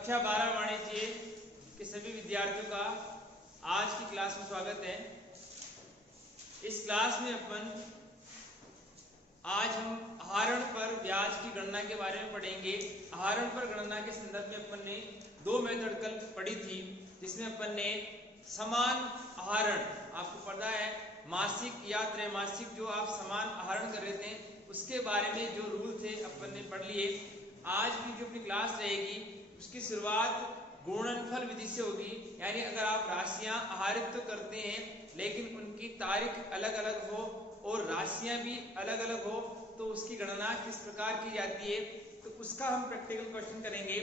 कक्षा 12 वाणिज्य के सभी विद्यार्थियों का आज की क्लास में स्वागत है। इस क्लास में आज हम आहरण पर ब्याज की गणना के बारे में पढ़ेंगे। आहरण पर गणना के संदर्भ में अपन ने दो मेथड कल पढ़ी थी, जिसमें अपन ने समान आहरण, आपको पता है मासिक या त्रैमासिक जो आप समान आहरण कर रहे थे उसके बारे में जो रूल थे अपन ने पढ़ लिए। आज की जो अपनी क्लास रहेगी उसकी शुरुआत गुणनफल विधि से होगी। यानी अगर आप राशियां आहरित तो करते हैं लेकिन उनकी तारीख अलग अलग हो और राशियां भी अलग अलग हो तो उसकी गणना किस प्रकार की जाती है, तो उसका हम प्रैक्टिकल क्वेश्चन करेंगे।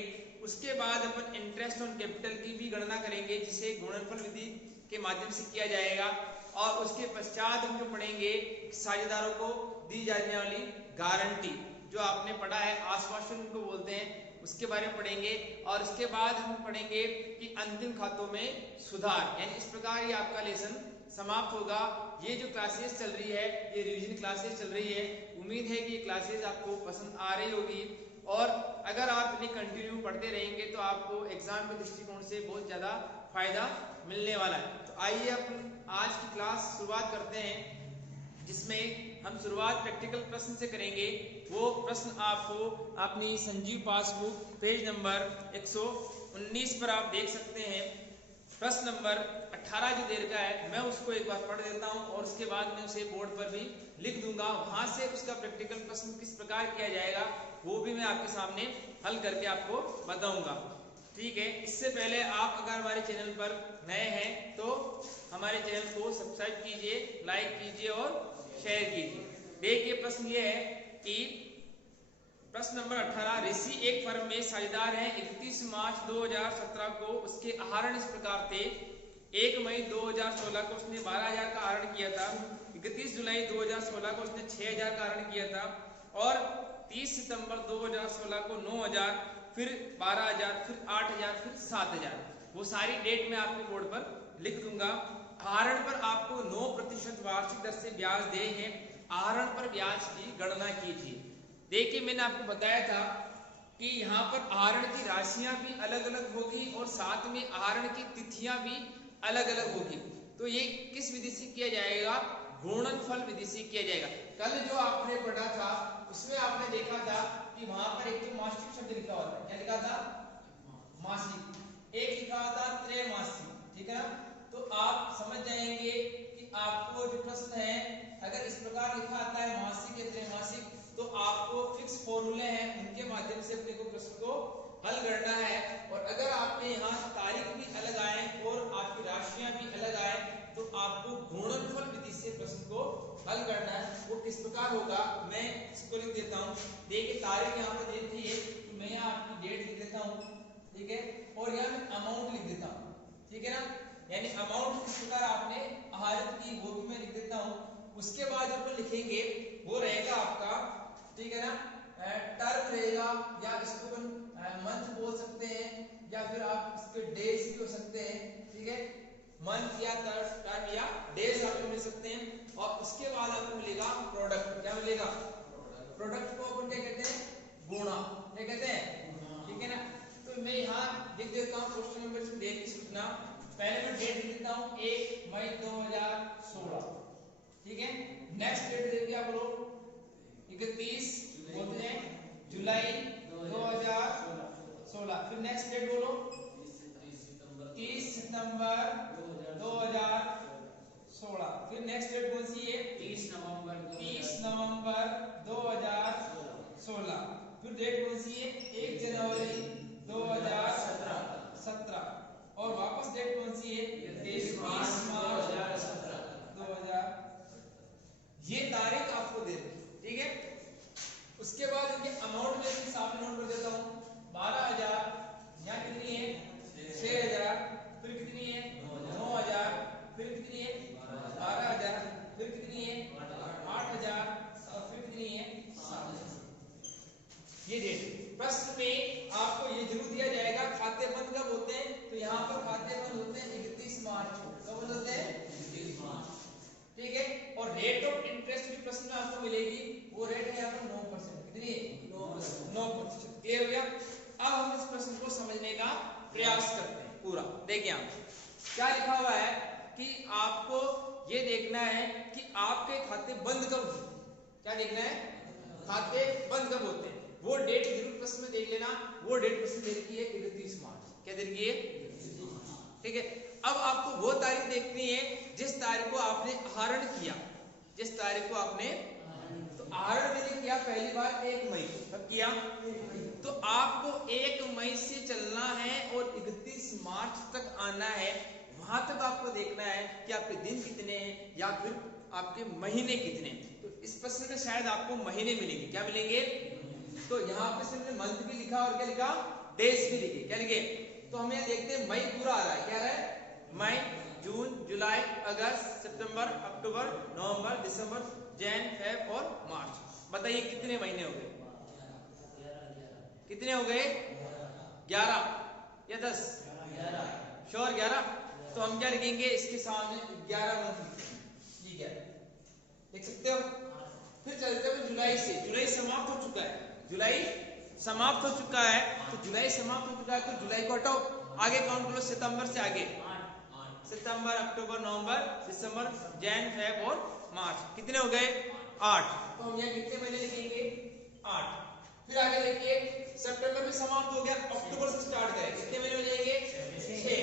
उसके बाद अपन इंटरेस्ट ऑन कैपिटल की भी गणना करेंगे, जिसे गुणनफल विधि के माध्यम से किया जाएगा। और उसके पश्चात हम जो पढ़ेंगे साझेदारों को दी जाने वाली गारंटी, जो आपने पढ़ा है आश्वासन को बोलते हैं, उसके बारे में पढ़ेंगे। और इसके बाद हम पढ़ेंगे कि अंतिम खातों में सुधार। यानी इस प्रकार ये आपका लेसन समाप्त होगा। ये जो क्लासेस चल रही है ये रिवीजन क्लासेस चल रही है। उम्मीद है कि ये क्लासेस आपको पसंद आ रही होगी और अगर आप इन्हें कंटिन्यू पढ़ते रहेंगे तो आपको एग्जाम के दृष्टिकोण से बहुत ज्यादा फायदा मिलने वाला है। तो आइए अपन आज की क्लास शुरुआत करते हैं, जिसमें हम शुरुआत प्रैक्टिकल प्रश्न से करेंगे। वो प्रश्न आपको अपनी संजीव पासबुक पेज नंबर 119 पर आप देख सकते हैं। प्रश्न नंबर 18 जो दे रखा है मैं उसको एक बार पढ़ देता हूं और उसके बाद मैं उसे बोर्ड पर भी लिख दूंगा। वहां से उसका प्रैक्टिकल प्रश्न किस प्रकार किया जाएगा वो भी मैं आपके सामने हल करके आपको बताऊंगा। ठीक है, इससे पहले आप अगर हमारे चैनल पर नए हैं तो हमारे चैनल को सब्सक्राइब कीजिए, लाइक कीजिए और शेयर कीजिए। देखिए प्रश्न ये है कि प्रश्न नंबर 18, ऋषि एक फर्म में साझेदार हैं। 31 मार्च 2017 को उसके आहरण इस प्रकार थे। 1 मई 2016 को उसने 12,000 का आहरण किया था। 31 जुलाई 2016 को उसने 6,000 का आहरण किया था और 30 सितंबर 2016 को 9,000, फिर 12,000, फिर 8,000, फिर 7,000। वो सारी डेट मैं आपके बोर्ड पर लिख दूंगा। आहरण पर आपको 9% वार्षिक दर से ब्याज देंगे। आहरण पर ब्याज की गणना कीजिए। देखिए मैंने आपको बताया था कि यहाँ पर आहरण की राशियां भी अलग अलग होगी और साथ में आहरण की तिथियां भी अलग अलग होगी। तो ये किस विधि से किया जाएगा? गुणनफल विधि से किया जाएगा। कल जो आपने पढ़ा था उसमें आपने देखा था कि वहां पर एक तो मासिक शब्द लिखा हुआ था। क्या लिखा था? मासिक। एक लिखा हुआ था त्रैमासिक। ठीक है ना? तो आप समझ जाएंगे कि आपको जो प्रश्न है अगर इस प्रकार लिखा आता है मासिक या त्रैमासिक तो आपको फिक्स फॉर्मूले हैं उनके माध्यम से अपने को प्रश्न को हल करना है। और अगर आपने यहाँ तारीख भी अलग आए और आपकी राशियां भी अलग आए तो आपको गुणनफल विधि से प्रश्न को हल करना है। वो किस प्रकार होगा मैं इसको लिख देता हूँ। देखिए तारीख यहाँ पर देखी है तो मैं यहाँ आपकी डेट लिख देता हूँ। ठीक है, और यहाँ मैं अमाउंट लिख देता हूँ। ठीक है ना? यानी अमाउंट किस प्रकार आपने आहरित की वो भी मैं लिख देता हूँ। उसके बाद जो लिखेंगे वो रहेगा आपका, ठीक है ना, टर्म रहेगा या इसको अपन मंथ बोल सकते हैं या फिर आप इसके डेज भी हो सकते हैं। ठीक है, मंथ या टर्म या डेज आपको मिल सकते हैं। और उसके बाद आपको मिलेगा प्रोडक्ट। क्या मिलेगा? प्रोडक्ट को अपन क्या कहते हैं? गुणा। क्या कहते हैं? ठीक है ना? तो मैं यहाँ लिख देता हूँ क्वेश्चन नंबर इसमें डेट की सूचना। पहले मैं डेट लिख देता हूँ 1 मई 2016। ठीक है, नेक्स्ट डेट दे दिया आप लोग 31 बोलते हैं जुलाई 2016। फिर नेक्स्ट डेट बोलो 30 सितंबर 2016। फिर नेक्स्ट डेट कौन सी है? 30 नवंबर 2016। फिर डेट कौन सी है? 1 जनवरी 2017। और वापस डेट कौन सी है? 23 मार्च 2017। ये तारीख आपको दे दी। ठीक है, उसके बाद इनके अमाउंट में सामने नोट कर देता हूँ 12,000, यहाँ कितनी है? 6,000, फिर कितनी है? 9,000, फिर कितनी है? 12,000, फिर कितनी है? 8,000 और फिर कितनी है? 7,000। ये डेट प्रश्न में आपको ये जरूर दिया जाएगा खाते बंद कब होते हैं, तो यहाँ पर खाते बंद होते हैं 31 मार्च को। कब बंद होते हैं? 31 मार्च। ठीक है, और रेट ऑफ इंटरेस्ट भी प्रश्न में आपको मिलेगी। वो रेट है यहाँ पर 9%। कितनी है? 9%। क्लियर हो गया? अब हम इस प्रश्न को समझने का प्रयास करते हैं पूरा। देखिए आप क्या लिखा हुआ है कि आपको ये देखना है कि आपके खाते बंद कब होते हैं। क्या देखना है? खाते बंद कब होते हैं, वो डेट जरूर प्रश्न में देख लेना। वो डेट प्रश्न दे रखी है 31 मार्च। क्या दे रखी है? ठीक है। अब आपको वो तारीख देखनी है जिस तारीख को आपने आहरण किया, जिस तारीख को आपने, तो आहरण मैंने किया पहली बार 1 मई को। कब किया? तो आपको 1 मई से चलना है और 31 मार्च तक आना है। वहां तक आपको देखना है कि आपके दिन कितने हैं या फिर आपके महीने कितने हैं। तो इस प्रश्न में शायद आपको महीने मिलेंगे। क्या मिलेंगे? तो यहाँ पे सिर्फ मंथ भी लिखा और क्या लिखा? डेज भी लिखे। क्या लिखे? तो हम यहाँ देखते हैं मई पूरा आ रहा है। क्या आ रहा है? मई, जून, जुलाई, अगस्त, सितंबर, अक्टूबर, नवंबर, दिसंबर, जैन, फेब और मार्च। बताइए कितने महीने हो गए? कितने हो गए? 11 या 10? श्योर 11। तो हम क्या लिखेंगे इसके सामने? 11 मंथ लिखेंगे। ये 11 लिख सकते हो। फिर चलते हुए जुलाई से। जुलाई समाप्त हो चुका है। जुलाई समाप्त हो चुका है। तो जुलाई समाप्त हो चुका है तो जुलाई को हटाओ, आगे काउंट करो सितंबर से आगे। सितंबर, अक्टूबर, नवंबर, दिसंबर, जैन, फेब और मार्च। कितने हो गए? 8। तो हम यहाँ कितने महीने लिखेंगे? 8। फिर आगे देखिए सितंबर में समाप्त हो गया, अक्टूबर से स्टार्ट करें। कितने महीने हो जाएंगे? 6।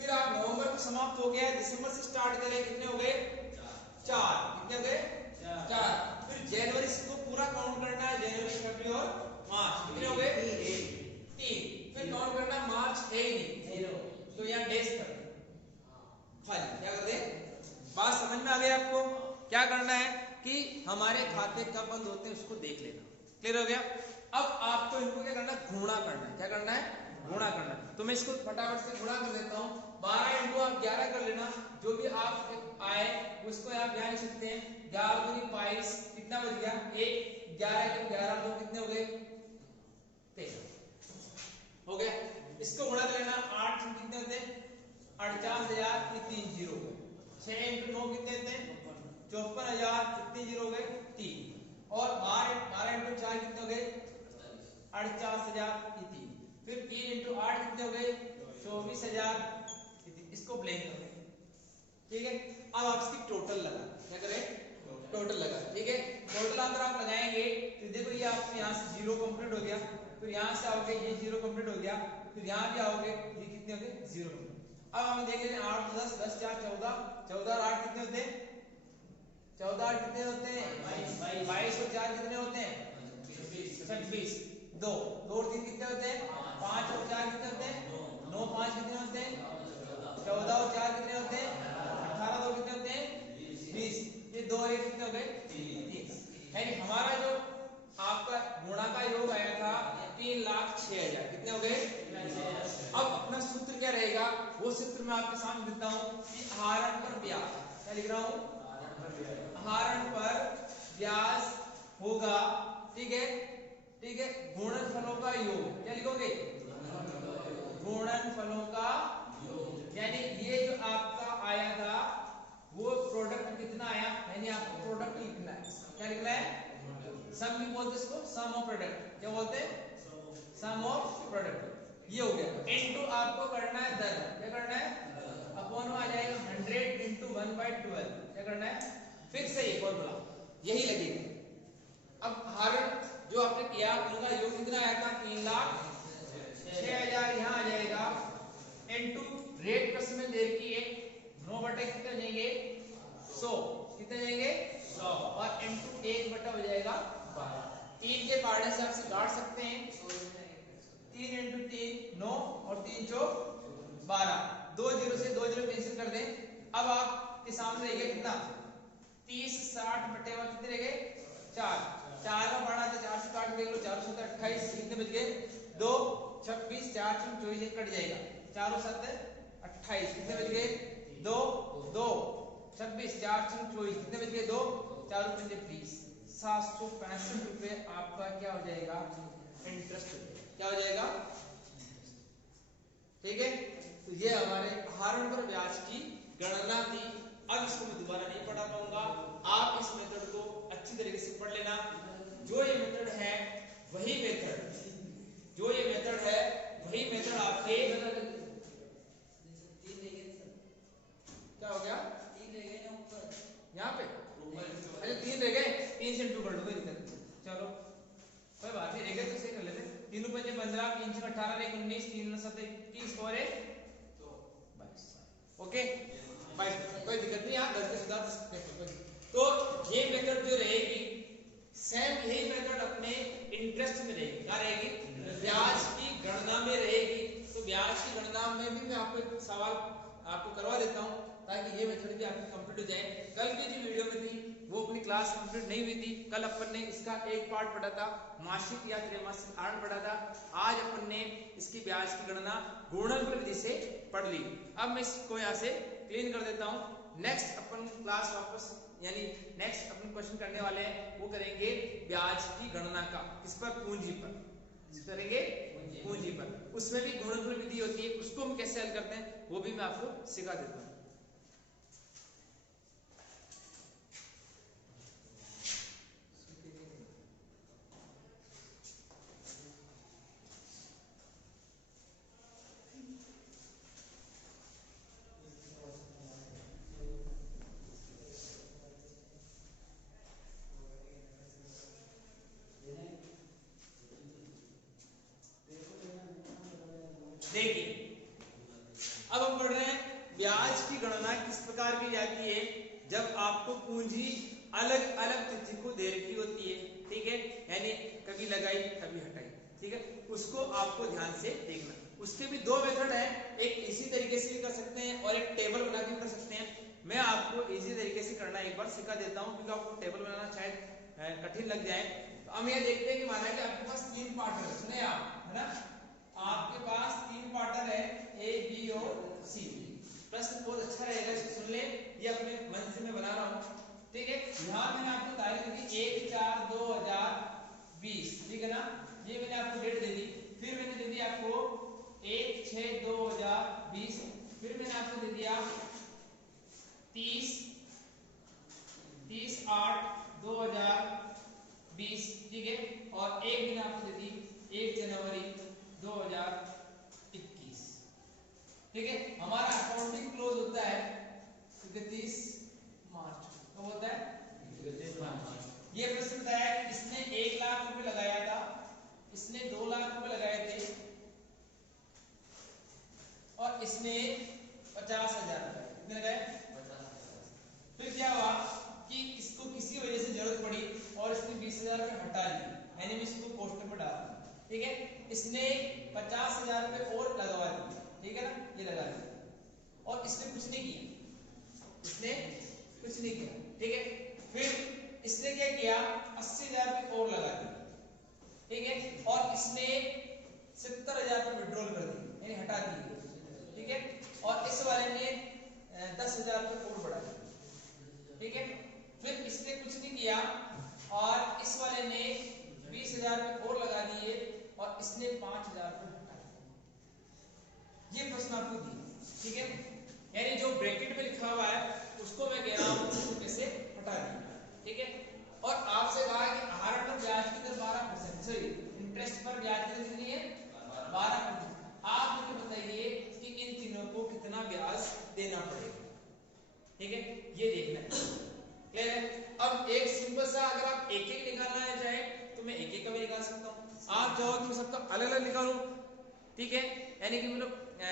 फिर आप नवंबर में समाप्त हो गया, दिसंबर से स्टार्ट करें। कितने हो गए? 4। कितने हो गए? 4। फिर जनवरी को पूरा काउंट करना है, जनवरी, फरवरी और मार्च। कितने हो गए? 3। फिर काउंट करना, मार्च है ही नहीं, 0। तो यहाँ डेज कर खाली। क्या करते हैं? बात समझ में आ गई आपको? क्या करना है कि हमारे खाते कब बंद होते हैं उसको देख लेना। क्लियर हो गया? अब आपको इनको क्या करना है? गुणा करना है। क्या करना है? गुणा करना है। तो मैं इसको फटाफट से गुणा कर देता हूँ। 12 इंटू आप 11 कर लेना, जो भी आप आए उसको आप ध्यान लिख सकते हैं। 11 दूनी 22, कितना बच गया? 1। 11 के 11 दो कितने हो गए? 13 हो गया। इसको गुणा कर लेना, 8 कितने होते हैं? 48,330। 6 इंटू 9 कितने होते हैं? 54,000। कितने जीरो हो गए? 3। और 12 इंटू 4 कितने हो गए? 48,003। फिर 3 इंटू 8 कितने हो गए? 24,000। इसको ब्लैंक कर दें। ठीक है। अब आप इसकी टोटल लगा, क्या करें? टोटल लगा। ठीक है। टोटल अगर आप लगाएंगे तो देखो ये आपके यहाँ से 0 कंप्लीट हो गया, फिर यहाँ से आओगे ये 0 कंप्लीट हो गया, फिर यहाँ भी आओगे ये कितने हो गए? 0 कंप्लीट। अब हम देख लेते हैं 8 10 10 4 14, 14 और 8 कितने होते हैं? 14 8 कितने होते हैं? 22 और 4 कितने होते हैं? 26। 2 2 और 3 कितने होते हैं? 5 और 4 कितने होते हैं? 9 5 कितने होते हैं? 14 और 4 कितने होते हैं? 18 2 कितने होते हैं? 20। ये 2 और 1 कितने हो गए? 3। यानी हमारा जो आपका गुणा का योग आया था 3,06,000। कितने हो गए? अब अपना सूत्र क्या रहेगा? वो सूत्र मैं आपके सामने देता हूं कि आहरण पर ब्याज। क्या लिख रहा हूं? आहरण पर ब्याज होगा। ठीक है। ठीक है। गुणनफलों का योग। क्या लिखोगे? गुणनफलों का योग। यानी ये जो आपका आया था वो प्रोडक्ट कितना आया, यानी आपको प्रोडक्ट लिखना है। क्या लिखना है? सम भी बोलते इसको, सम ऑफ प्रोडक्ट। क्या बोलते हैं? सम ऑफ प्रोडक्ट। ये हो गया। इनटू आपको करना है दर। क्या करना है? अपॉन में आ जाएगा 100 इंटू 1/12। क्या करना है? फिक्स है ये फॉर्मूला, यही लगेगा। अब हरण जो आपने किया उनका योग कितना आया था? 3,06,000 यहाँ आ जाएगा। इनटू रेट प्रश्न में दे रखी है 9 बटे कितने हो जाएंगे? 100। कितने हो जाएंगे? 100। और इनटू 1 बटा हो जाएगा 12। 3 के काटने से आप काट सकते हैं। 3 इंटू 3 9 और 3 चौक 12। 2 जीरो से 2 जीरो कैंसिल कर दें। अब आपके सामने रह गया कितना? 30 60 बटे कितने रह गए? 4। 4 का बढ़ा तो 4 से काट देख लो, 4 से 28। कितने बच गए? 2 26 4 24 कट जाएगा। 4 और 7 28। कितने बच गए? 2 2 26 4 24। कितने बच गए? 2 4 और 20। 765 रुपए आपका क्या हो जाएगा? इंटरेस्ट। क्या हो जाएगा? ठीक है। तो ये हमारे आहरण पर ब्याज की गणना थी। अब इसको मैं दोबारा नहीं पढ़ा पाऊंगा, आप इस मेथड को अच्छी तरीके से पढ़ लेना। जो ये मेथड है वही मेथड, जो ये मेथड है वही मेथड आपके 3 पंजे 15, 3 छह 18, 1 19, 3 9 7 21 और 22। ओके 22, कोई दिक्कत नहीं, आप 10 के सुधार सकते हैं। तो ये मेथड जो रहेगी सेम यही मेथड अपने इंटरेस्ट में रहेगी, क्या रहेगी, ब्याज की गणना में रहेगी। तो ब्याज की गणना में भी मैं आपको एक सवाल आपको करवा देता हूं ताकि ये मेथड भी आपकी कंप्लीट हो जाए। कल की जो वीडियो में थी वो अपनी क्लास कंप्लीट नहीं हुई थी। कल अपन ने इसका एक पार्ट पढ़ा था, मासिक या त्रैमासिक आहरण पढ़ा था। आज अपन ने इसकी ब्याज की गणना गुणनफल विधि से पढ़ ली। अब मैं इसको यहाँ से क्लीन कर देता हूँ। नेक्स्ट अपन क्लास वापस यानी नेक्स्ट अपन क्वेश्चन करने वाले हैं, वो करेंगे ब्याज की गणना का, किस पर, पूंजी पर करेंगे, पूंजी पर। उसमें भी गुणनफल विधि होती है, उसको हम कैसे हल करते हैं वो भी मैं आपको सिखा देता हूँ। देखिए अब हम पढ़ रहे हैं ब्याज की गणना किस प्रकार की जाती है जब आपको पूंजी अलग अलग तिथि को दे रखी होती है, ठीक है, यानी कभी लगाई कभी हटाई, ठीक है, उसको आपको ध्यान से देखना। उसके भी दो मेथड है, एक इसी तरीके से भी कर सकते हैं और एक टेबल बना के कर सकते हैं। मैं आपको इजी तरीके से करना एक बार सिखा देता हूं क्योंकि आपको टेबल बनाना शायद कठिन लग जाए। तो हम ये देखते हैं कि माना कि आपके पास 3 पार्ट है, सुने आप, है ना, आपके पास 3 पार्टनर है ए बी और सी। प्रश्न बहुत अच्छा रहेगा, इसको सुन ले, ये अपने मन से मैं बना रहा हूं, ठीक है। यहां मैंने आपको तारीख दी 1/4/2020, ठीक है ना, ये मैंने आपको डेट दे दी। फिर मैंने दे दी आपको 1/6/2020, फिर मैंने आपको दे दिया 30/8/2020, ठीक है, और एक मैंने आपको दे दी 1 जनवरी 2021, ठीक है। हमारा अकाउंटिंग क्लोज होता है 31 मार्च, कब होता है, 31 मार्च। ये प्रश्न बताया कि इसने 1 लाख रुपए लगाया था, इसने 2 लाख रुपए लगाए थे और इसने 50,000 रुपए, कितने लगाए, 50,000। फिर क्या हुआ कि इसको किसी वजह से जरूरत पड़ी और इसने 20,000 रुपए हटा लिए, यानी मैं इसको कोष्टक में डाल दूं, ठीक है। इसने 50,000 रुपए और लगवा दिए, ठीक है ना, ये लगा दिया और इसने कुछ नहीं किया, इसने कुछ नहीं किया, ठीक है। फिर इसने क्या किया, 80,000 रुपए और लगा दिए, ठीक है, और इसने 70,000 रुपए विड्रॉल कर दिए, यानी हटा दिए, ठीक है, और इस वाले ने 10,000 रुपए और बढ़ा दिए, ठीक है। फिर इसने कुछ नहीं किया और इस वाले ने 20,000 रुपए और लगा दिए और इसने 5,000 रुपए हटा दिए। ये प्रश्न आपको दिया, ठीक है, यानी जो ब्रैकेट में लिखा हुआ है उसको मैं कह रहा हूं उसको कैसे हटा दिया, ठीक है। और आपसे कहा कि आहरण पर ब्याज की दर 12%, सॉरी इंटरेस्ट पर ब्याज की दर कितनी है, 12%। आप मुझे बताइए कि इन तीनों को कितना ब्याज देना पड़ेगा, ठीक है, ये देखना है, क्लियर है। अब एक सिंपल सा अगर आप एक एक निकालना है चाहे तो मैं एक एक का भी निकाल सकता हूं, आप चाहो तो मैं सबका अलग अलग निकालूं, ठीक है, यानी कि मतलब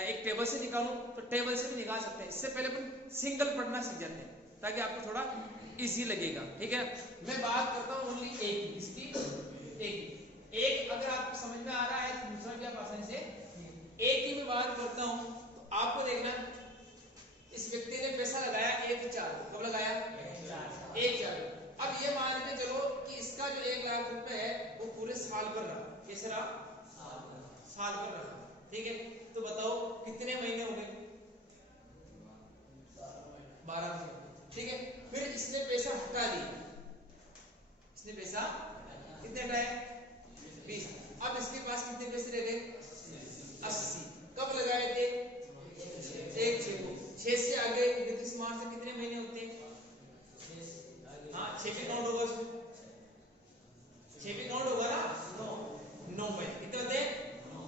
एक टेबल से निकालूं तो टेबल से भी निकाल सकते हैं। इससे पहले अपन सिंगल पढ़ना सीख जाते हैं ताकि आपको थोड़ा इजी लगेगा, ठीक है। मैं बात करता हूं ओनली एक, इसकी एक अगर आपको समझ में आ रहा है तो दूसरा भी आप आसानी से, एक ही मैं बात करता हूं तो आपको देखना इस व्यक्ति ने पैसा लगाया 1/4, कब लगाया, 1/4। अब ये मान के चलो कि इसका जो 1 लाख रुपए है वो पूरे साल पर रहा, कैसे रहा, साल पर रहा, ठीक है। तो बताओ कितने महीने हो गए, 12 महीने, ठीक है। फिर इसने पैसा हटा दिया, इसने पैसा कितने हटाए, 20। अब इसके पास कितने पैसे रह गए, 80। कब लगाए थे, 1/6 को, 6 से आगे 31 मार्च से कितने महीने होते हैं, हाँ 6 भी काउंट होगा, उसमें 6 भी काउंट होगा ना, 9 महीने कितने होते हैं,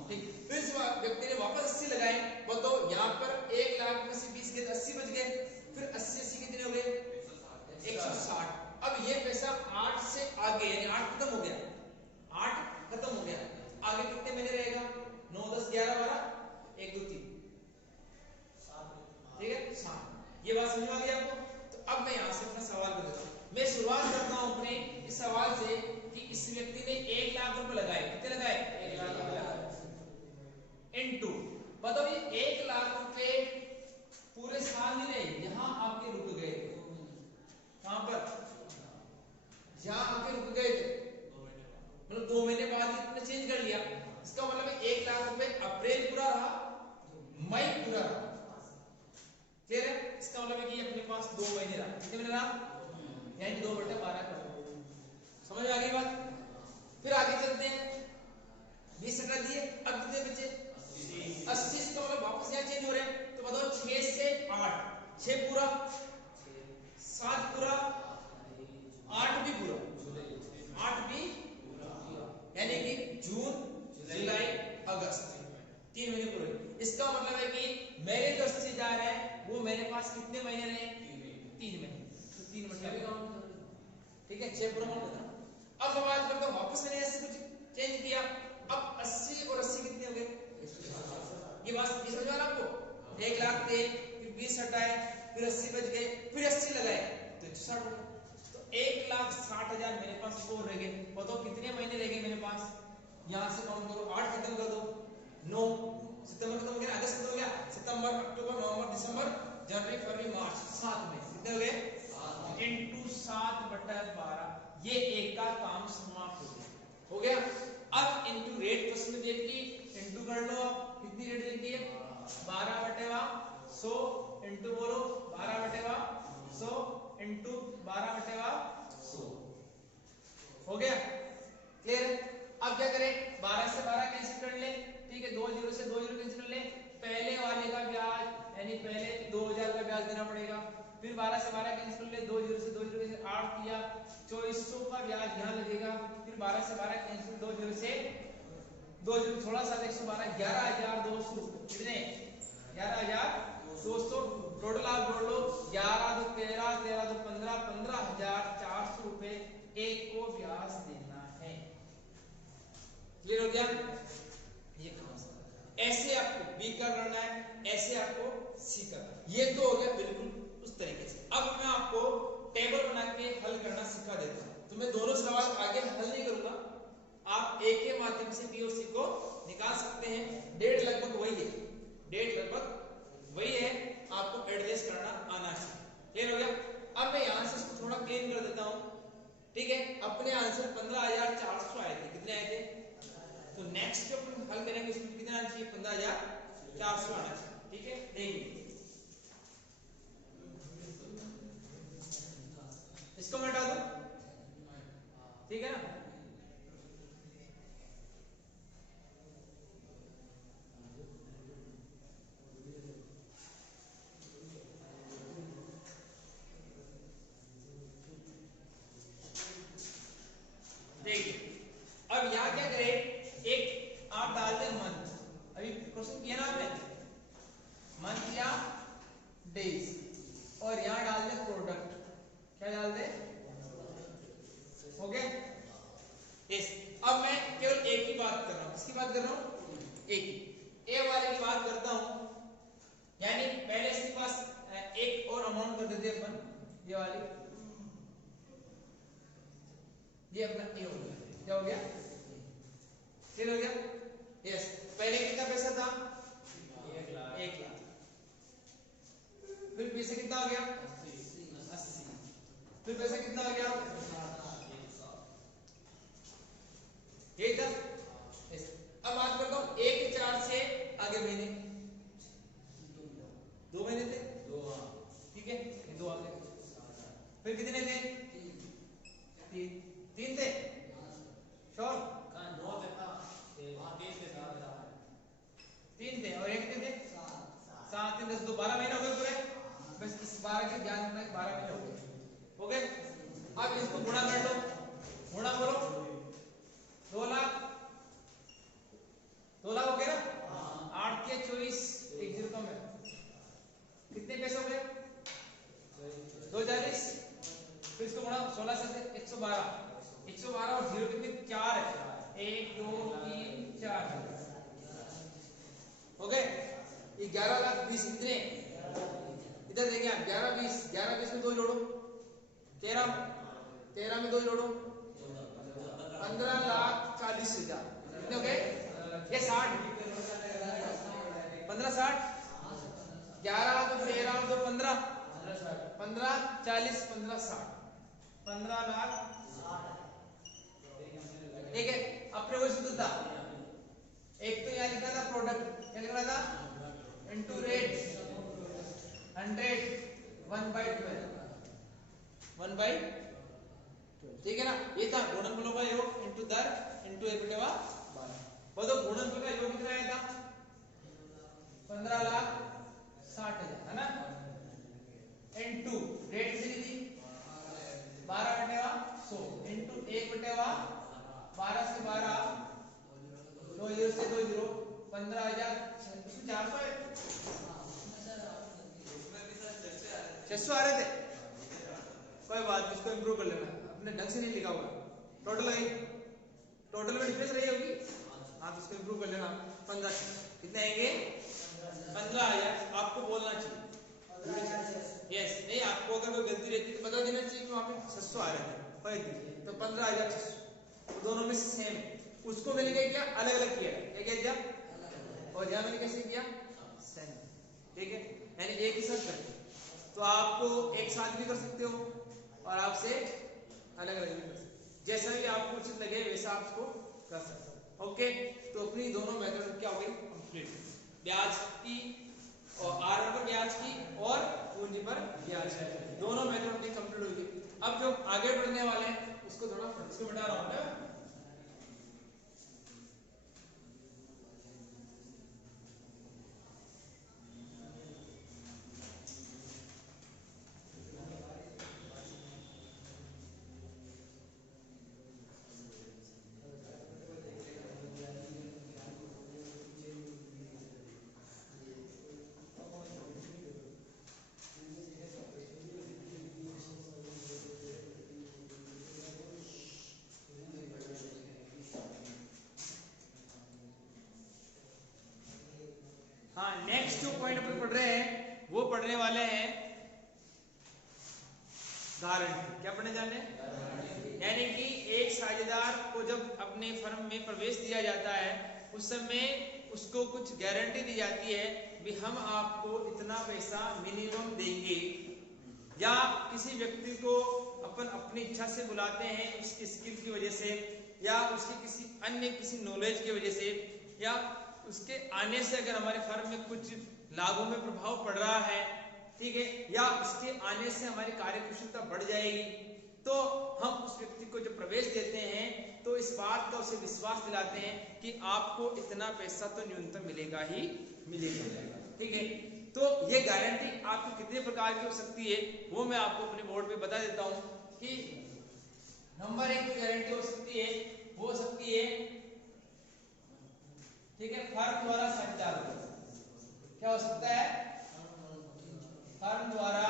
ठीक। फिर व्यक्ति ने वापस 80 लगाए, बताओ यहाँ पर 1 लाख में से 20 गए 80 बच गए, फिर 80 कितने हो गए, 160। अब ये पैसा 8 से आगे यानी 8 खत्म हो गया, 8 खत्म हो गया, आगे कितने यानी 2/12 कर दो। समझ में आ गई बात? फिर आगे चलते हैं, 20 हटा दिए, अब कितने बचे 80। इसका मतलब वापस यहाँ चेंज हो रहे हैं, तो बताओ 6 से 8, 6 पूरा, 7 पूरा, 8 भी पूरा, 8 भी यानी कि जून जुलाई अगस्त 3 महीने पूरे। इसका मतलब है कि मेरे जो 80,000 है वो मेरे पास कितने महीने रहे 3 महीने, तो 3 मतलब ठीक है 6 पूरा मान लेना। अब मैं बात करता हूँ वापस मैंने ऐसे कुछ चेंज किया, अब 80 और 80 कितने हो गए, ये बात समझ में आ रहा आपको? 1 लाख थे, फिर 20 हटाए, फिर 80 बच गए, फिर 80 लगाए तो 160 हो गए, तो 1,60,000 मेरे पास और रह गए। बताओ कितने महीने रह गए मेरे पास, यहां से काउंट करो, 8 खत्म कर दो, 9 सितंबर खत्म हो गया, अगस्त खत्म हो गया, सितंबर अक्टूबर नवंबर दिसंबर जनवरी फरवरी मार्च 7 महीने कितने हो गए इनटू 7/12, ये एक का काम समाप्त हो गया। अब इनटू रेट क्वेश्चन में देख के इनटू कर लो, आप कितनी रेट देती है 12/100 इनटू बोलो 12/100 इनटू 12/100 हो गया, क्लियर है? अब क्या करें, 12 से 12 कैंसिल कर ले, ठीक है, 2 0 से 2 0 कैंसिल कर ले, पहले वाले का ब्याज यानी पहले 2000 का ब्याज देना पड़ेगा, फिर 12 से 12 कैंसिल कर ले, 2 0 से 2 0 कैंसिल 8 किया, 2400 का ब्याज यहाँ लगेगा, फिर 12 से 12 कैंसिल 2 0 से 2 0 16 7 112 11,200 कितने 11,200 टोटल आप जोड़ लो, 11 2 13 13 2 15 15,400 रुपए एक को ब्याज देना है। क्लियर हो गया? ये ऐसे आपको बी का करना है, ऐसे आपको सी का, ये तो हो गया बिल्कुल उस तरीके से। अब मैं आपको टेबल बना के हल करना सिखा देता हूं, तो मैं दोनों सवाल आगे हल नहीं करूंगा, आप एक के माध्यम से बी और सी को निकाल सकते हैं। डेट लगभग वही है, डेट लगभग वही है, आपको एडजस्ट करना आना चाहिए। क्लियर हो गया? अब मैं यहां से इसको थोड़ा क्लीन कर देता हूं, ठीक है। अपने आंसर 15,400 आए थे, कितने आए थे, तो नेक्स्ट जो अपन हल करेंगे उसमें कितना आना चाहिए 15,400 आना चाहिए, ठीक है। देखिए इसको मैं हटा दूं, ठीक है ना, देखिए अब यहाँ क्या करें, एक आप डाल दें मंथ, अभी क्वेश्चन किया ना आपने मंथ या डेज, और यहाँ डाल दें प्रोडक्ट, क्या डाल दें, हो गया यस। अब मैं केवल एक की बात कर रहा हूँ, किसकी बात कर रहा हूँ, एक की, ए वाले की बात करता हूँ, यानी पहले इसके पास एक और अमाउंट कर देते अपन, ये वाली, ये अपना ए हो गया, क्या हो गया, क्लियर हो गया, यस। पहले कितना पैसा था 1 लाख, फिर पैसा कितना आ गया 80, फिर पैसा कितना आ गया ये था, यस। अब बात करता हूँ 1 4 से आगे महीने, 2 महीने थे, ठीक है, 2 आ गए, फिर कितने थे 3 थे, श्योर 3 थे, और 1 थे 7 3 10 2 12 महीने हो गए पूरे, बस इस 12 के ध्यान रखना है 12 महीने हो गए। अब इसको गुणा कर लो, गुणा करो 2 लाख हो गया ना, 8 के 24 एक जीरो कम है, कितने पैसे हो गए 240, फिर इसको गुणा 16 से 112 और जीरो कितने 4 है, 1 2 3 4 हो गए, ये 11,20,000 कितने, इधर देखिए आप 11 20 में 2 जोड़ो 13 में 2 जोड़ो 15,40,000 कितने हो गए, ये 60 15 60 11 तो 13 तो 15 15 40 15 60 15 लाख, ठीक है। अपने वही सूत्र था, एक तो यहाँ लिखना था प्रोडक्ट, क्या लिखना था इनटू रेट 100 1/12 1/12 ठीक है ना। ये था गुणनफलों का योग इनटू दर इनटू 1/12। और तो गुणनफल का योग कितना आया था 15,60,000 है ना, इनटू रेट कितनी थी 12/100 इनटू 1/12 से 12 2 0 से 2 0 15,000 400 है 600 आ रहे थे। कोई बात नहीं, इसको इंप्रूव कर लेना, अपने ढंग से नहीं लिखा हुआ। टोटल आई टोटल में डिफरेंस रही होगी, हाँ तो इसको इंप्रूव कर लेना। 15 कितने आएंगे 15,000। आपको बोलना चाहिए यस नहीं, आपको अगर कोई गलती रहती तो बता देना चाहिए कि वहाँ पे 600 आ रहे थे तो 15,600 तो दोनों में सेम है। उसको मैंने क्या किया अलग अलग किया, क्या किया और यहाँ मैंने कैसे किया सेम, ठीक है, यानी एक ही साथ करते। तो आपको एक साथ भी कर सकते हो और आपसे अलग अलग भी कर सकते हो, जैसा भी आपको उचित लगे वैसा आप इसको कर सकते हो। ओके, तो अपनी दोनों मेथड क्या हो गई कंप्लीट, ब्याज की और आर पर ब्याज की और पूंजी पर ब्याज की, दोनों मेथड की कंप्लीट हो गई। अब जो आगे बढ़ने वाले हैं उसको थोड़ा इसको मिटा रहा हूं मैं। हाँ, नेक्स्ट जो पॉइंट अपन पढ़ रहे हैं वो पढ़ने वाले हैं गारंटी। क्या पढ़ने जा रहे हैं, यानी कि एक साझेदार को जब अपने फर्म में प्रवेश दिया जाता है उस समय उसको कुछ गारंटी दी जाती है भी हम आपको इतना पैसा मिनिमम देंगे, या किसी व्यक्ति को अपन अपनी इच्छा से बुलाते हैं उसकी स्किल की वजह से या उसकी किसी नॉलेज की वजह से, या उसके आने से अगर हमारे फर्म में कुछ लागू में प्रभाव पड़ रहा है, ठीक है, या उसके आने से हमारी कार्यकुशलता बढ़ जाएगी, तो हम उस व्यक्ति को जो प्रवेश देते हैं तो इस बात का उसे विश्वास दिलाते हैं कि आपको इतना पैसा तो न्यूनतम मिलेगा ही मिलेगा, ठीक है। तो ये गारंटी आपकी कितने प्रकार की हो सकती है वो मैं आपको अपने बोर्ड पे बता देता हूं कि नंबर 1 की गारंटी हो सकती है ठीक है, फर्म द्वारा साझेदार को क्या हो सकता है, फर्म द्वारा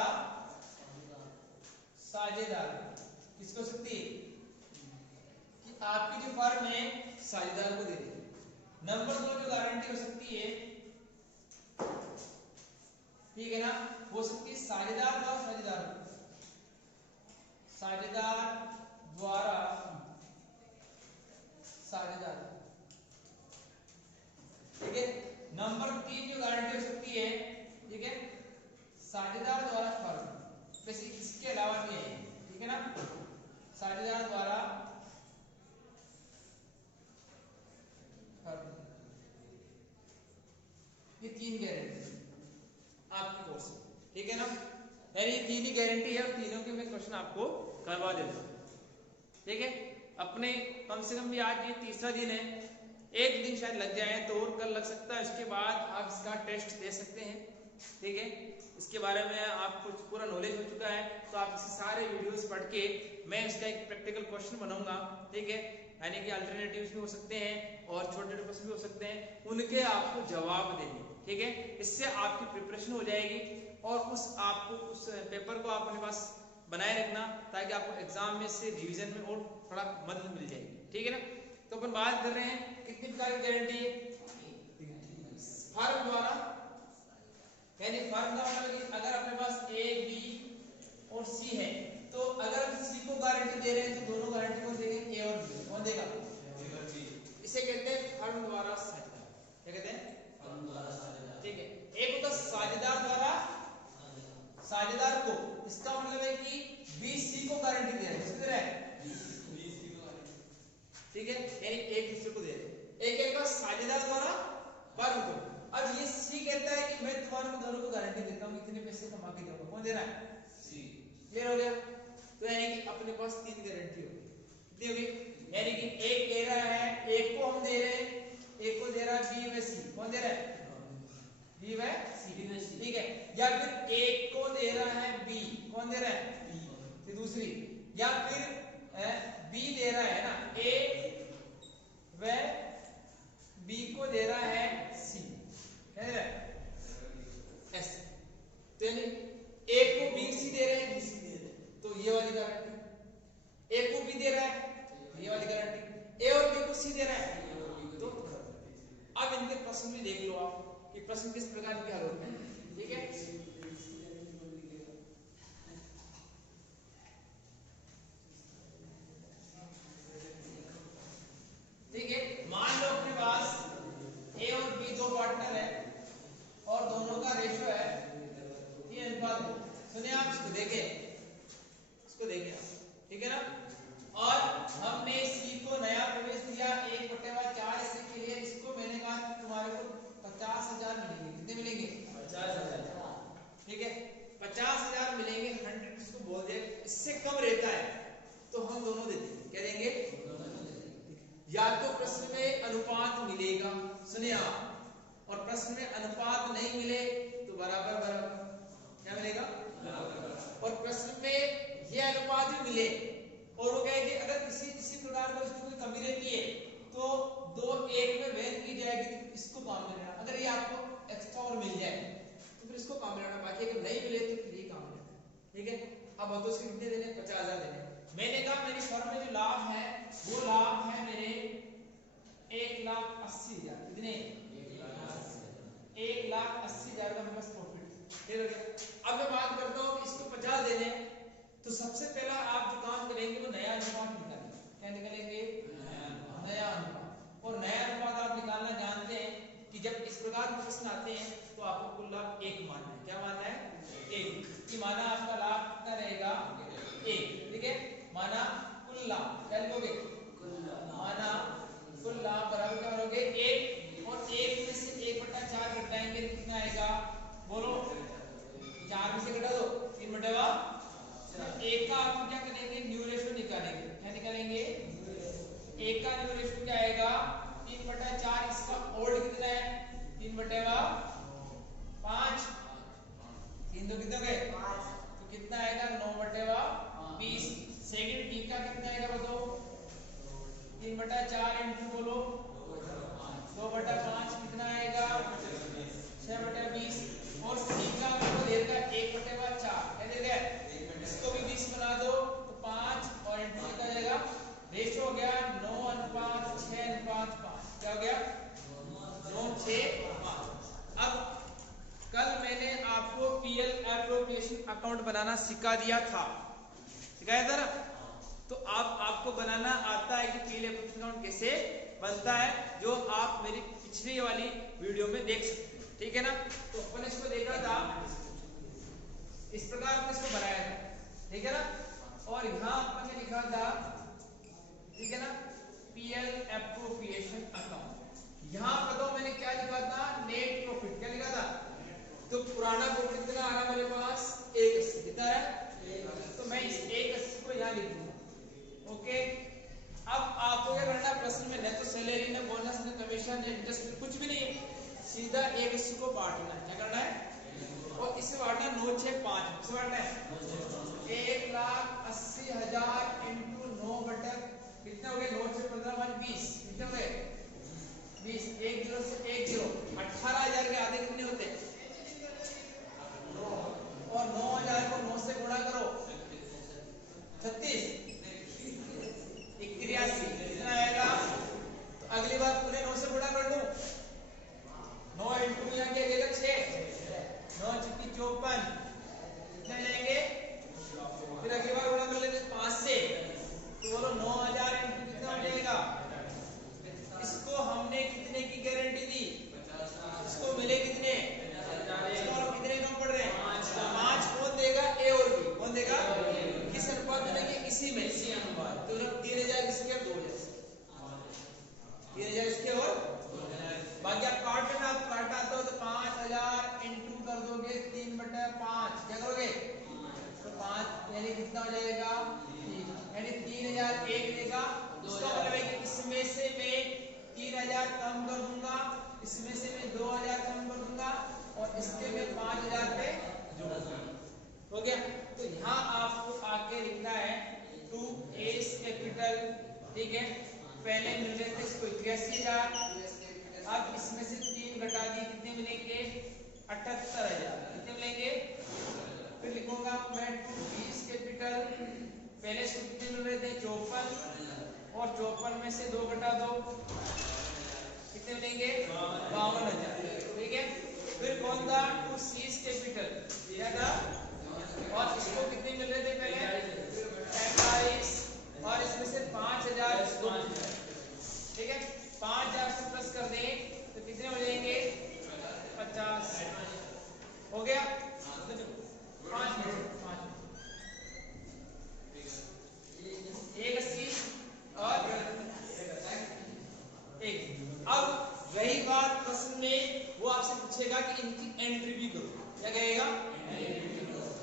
साझेदार किसको हो सकती है कि आपकी जो फर्म है साझेदार को दे दे। नंबर 2 जो गारंटी हो सकती है, ठीक है ना, हो सकती है साझेदार द्वारा साझेदार, ठीक है। नंबर 3 जो गारंटी हो सकती है, ठीक है, साझेदार द्वारा फर्म, वैसे इसके अलावा भी है, ठीक है ना, साझेदार द्वारा फर्म, ये 3 गारंटी आपकी कोर्स में, ठीक है ना, यानी ये 3 ही गारंटी है और तीनों के मैं क्वेश्चन आपको करवा देता हूं, ठीक है। अपने कम से कम भी आज ये तीसरा दिन है, एक दिन शायद लग जाए तो और कल लग सकता है, इसके बाद आप इसका टेस्ट दे सकते हैं, ठीक है। इसके बारे में आपको पूरा नॉलेज हो चुका है तो आप इसे सारे वीडियोस पढ़ के मैं इसका एक प्रैक्टिकल क्वेश्चन बनाऊंगा, ठीक है, यानी कि अल्टरनेटिव्स भी हो सकते हैं और छोटे छोटे प्रश्न भी हो सकते हैं, उनके आपको जवाब देने, ठीक है। इससे आपकी प्रिपरेशन हो जाएगी और उस पेपर को आप अपने पास बनाए रखना ताकि आपको एग्जाम में से रिवीजन में और थोड़ा मदद मिल जाएगी, ठीक है ना। तो अपन बात कर रहे हैं कितनी प्रकार की गारंटी है, फर्म द्वारा, यानी फर्म का मतलब कि अगर अपने पास ए बी और सी है तो अगर सी को गारंटी दे रहे हैं तो दोनों गारंटी को देंगे, ए और बी, कौन देगा, इसे कहते हैं फर्म द्वारा साझेदार, क्या कहते हैं फर्म द्वारा साझेदार, ठीक है। एक होता साझेदार द्वारा साझेदार को, इसका मतलब है कि बी सी को गारंटी दे रहा है, किसको दे रहा है, ठीक है, यानी एक दूसरे को दे रहे हैं, एक का साझेदार द्वारा फर्म को। अब ये सी कहता है कि मैं तुम्हारे दोनों को गारंटी देता हूं इतने पैसे कमा के दूंगा, कौन दे रहा है, सी, क्लियर हो गया। तो यानी कि अपने पास 3 गारंटी होगी। कितनी होगी? यानी कि एक दे रहा है, एक को हम दे रहे हैं, एक को दे रहा है बी व सी। कौन दे रहा है? बी व सी। ठीक है। या फिर एक को दे रहा है बी। कौन दे रहा है? बी। फिर दूसरी, या फिर बी दे रहा है ना ए व बी को दे रहा है सी। क्या दे रहा है? एस। तो यानी एक को बी सी दे रहे हैं, तो ये वाली गारंटी। ए को बी दे रहा है, ये वाली गारंटी। ए और बी को सी दे रहा है, तो अब इनके प्रश्न में देख लो आप कि प्रश्न किस प्रकार के हल होते हैं। ठीक है। ठीक है, मान लो अपने पास ए और बी दो पार्टनर है और दोनों का रेशियो है 3:2। सुनिए आप इसको देखें, ठीक है ना। और हमने सी को नया प्रवेश दिया 1/4 इसके लिए। इसको मैंने कहा तुम्हारे को 50,000 मिलेंगे। कितने मिलेंगे? 50,000। ठीक है, 50,000 मिलेंगे। 100 इसको बोल दे, इससे कम रहता है तो हम दोनों देते हैं। क्या देंगे? या तो प्रश्न में अनुपात मिलेगा, सुनिए आप, और प्रश्न में अनुपात नहीं मिले तो बराबर बराबर। क्या मिलेगा? और प्रश्न में ये अनुपात भी मिले और वो कहे कि अगर इसी प्रकार का इसकी कोई कमी रहती है तो 2 1 में भेद की जाएगी, तो इसको काम में लेना। अगर ये आपको एक्स्ट्रा और मिल जाए तो फिर इसको काम में लेना, बाकी अगर नहीं मिले तो फिर ये काम में लेना। ठीक है। अब तो उसके कितने देने? 50,000 देने। मैंने कहा मेरी फर्म में जो लाभ है वो लाभ है मेरे 1,80,000। कितने? 1,80,000 का मेरे पास प्रॉफिट। ठीक है। अब मैं बात करता हूँ इसको 50 देने, तो सबसे पहला आप जो काम करेंगे वो नया अनुपात निकालेंगे। क्या निकालेंगे? नया अनुपात। और नया अनुपात आप निकालना जानते हैं कि जब इस प्रकार के प्रश्न आते हैं तो आपको कुल लाभ 1 मानना है। क्या मानना है? 1। कि माना आपका लाभ कितना रहेगा? 1। ठीक है। माना कुल लाभ क्या लिखोगे? माना कुल लाभ बराबर क्या करोगे? 1। और 1 में से 1/4 घटाएंगे तो कितना आएगा? बोलो। 4 में से घटा दो 3/4। एक का आप क्या करेंगे? न्यू रेशियो निकालेंगे। क्या निकालेंगे? एक का न्यू रेशियो क्या आएगा? 3/4। इसका ओल्ड कितना है? 3/5। 3 तो कितने हो गए? 5। तो कितना आएगा? 9/20। सेकंड डी का कितना आएगा बताओ? 3/4 इंटू बोलो 2/5 कितना आएगा? 6/20। और सी का आपको दे देगा 1/4। क्या दे दिया? इसको भी 20 बना दो तो 5 और इंटू कितना जाएगा? रेशियो हो गया 9:6:5। क्या हो गया? 9:6:5। अब कल मैंने आपको पीएल एप्रोप्रिएशन अकाउंट बनाना सिखा दिया था, सिखाया था ना। तो आपको बनाना आता है कि पीएल एप्रोप्रिएशन अकाउंट कैसे बनता है, जो आप मेरी पिछली वाली वीडियो में देख सकते हैं। ठीक है ना। तो अपन इसको देखा था, इस प्रकार अपन इसको बनाया था। ठीक है ना। और यहाँ अपन ने लिखा था, ठीक है ना, पीएल एप्रोप्रिएशन अकाउंट। यहाँ पर तो मैंने क्या लिखा था? Net profit. क्या लिखा था? तो पुराना प्रॉफिट कितना आ रहा मेरे पास? 180। कितना है? तो मैं इस 180 को यहाँ लिख दूंगा। ओके। अब आपको क्या करना? प्रश्न में न तो सैलरी, न बोनस, न कमीशन, न इंटरेस्ट, कुछ भी नहीं है। सीधा 180 को बांटना है। क्या करना है? और इसे बांटना 9/6:5। इसे बांटना है 1,80,000 इंटू 9 कितने हो गए? 9/6=15 20। कितने हो गए? 20। 1 0 से 1 0। 18,000 के आधे कितने होते हैं? 9। और 9,000 को 9 से गुणा करो 36। 83 कितना आएगा? तो अगली बार पूरे 9 से गुणा कर दूं। 9 इंटू यहाँ क्या जाएगा? 6। 9 × 54 कितने जाएंगे? फिर अगली बार गुणा कर लेते 5 से। तो बोलो 9,000 इंटू कितना हो जाएगा? इसको हमने कितने की गारंटी दी? इसको मिले कितने? इसको हम कितने कम पड़ रहे हैं? 5। कौन देगा? ए और बी। कौन देगा? किस अनुपात में देंगे? इसी में, इसी अनुपात। तो जब 3,000 इसके और 2,000 3,000 इसके और बाकी आप काट लेना। आप काटना आता हो तो 5,000 इंटू कर दोगे 3/5। क्या करोगे? तो 5 यानी कि कितना हो जाएगा, यानी 3001 देगा। इसका मतलब है कि इसमें से मैं 3000 कम कर दूंगा, इसमें से मैं 2000 कम कर दूंगा और इसके में 5000 पे जोड़ दूंगा। हो गया। तो यहाँ आपको आके लिखना है 2A कैपिटल, ठीक है। पहले मिल रहे थे इसको 81,000, अब इसमें से 3 घटा दिए, कितने मिलेंगे, 78,000। कितने मिलेंगे, फिर लिखूंगा मैं 2B कैपिटल, पहले इसको कितने मिल रहे थे, 54, और 54 में से 2 घटा दो, कितने मिलेंगे, 52,000, ठीक है। फिर कौन था, 2C कैपिटल, क्या था, और इसको कितने मिल रहे थे पहले, 45, और इसमें से 5,000, ठीक है। 5,000 से प्लस कर दें तो कितने हो जाएंगे, 50, हो गया। 5 180 और 1। अब रही बात प्रश्न में, वो आपसे पूछेगा कि इनकी एंट्री भी करो, क्या कहेगा,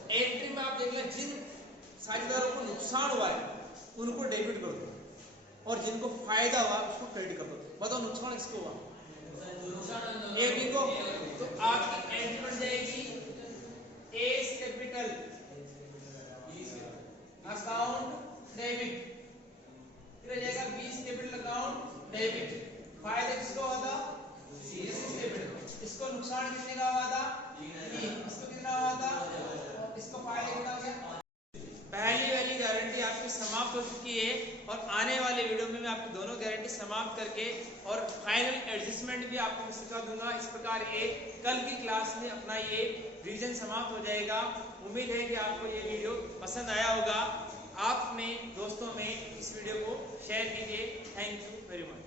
एंट्री में आप देख लें जिन साझेदारों को नुकसान हुआ है उनको डेबिट कर दो और जिनको फायदा हुआ उसको क्रेडिट कर दो। बताओ नुकसान किसको हुआ, ए बी को। तो आपकी एंट्री बन जाएगी ए कैपिटल अकाउंट डेबिट, फिर आ जाएगा बी कैपिटल अकाउंट डेबिट। फायदा किसको हुआ था, सी कैपिटल। इसको नुकसान कितने का हुआ था, इसको कितना हुआ था, इसको फायदा कितना हो गया। पहली वाली गारंटी आपकी समाप्त हो चुकी है और आने वाले वीडियो में मैं आपकी दोनों गारंटी समाप्त करके और फाइनल एडजस्टमेंट भी आपको सिखा दूंगा। इस प्रकार एक कल की क्लास में अपना ये रिवीजन समाप्त हो जाएगा। उम्मीद है कि आपको ये वीडियो पसंद आया होगा। आप अपने दोस्तों में इस वीडियो को शेयर कीजिए। Thank you very much.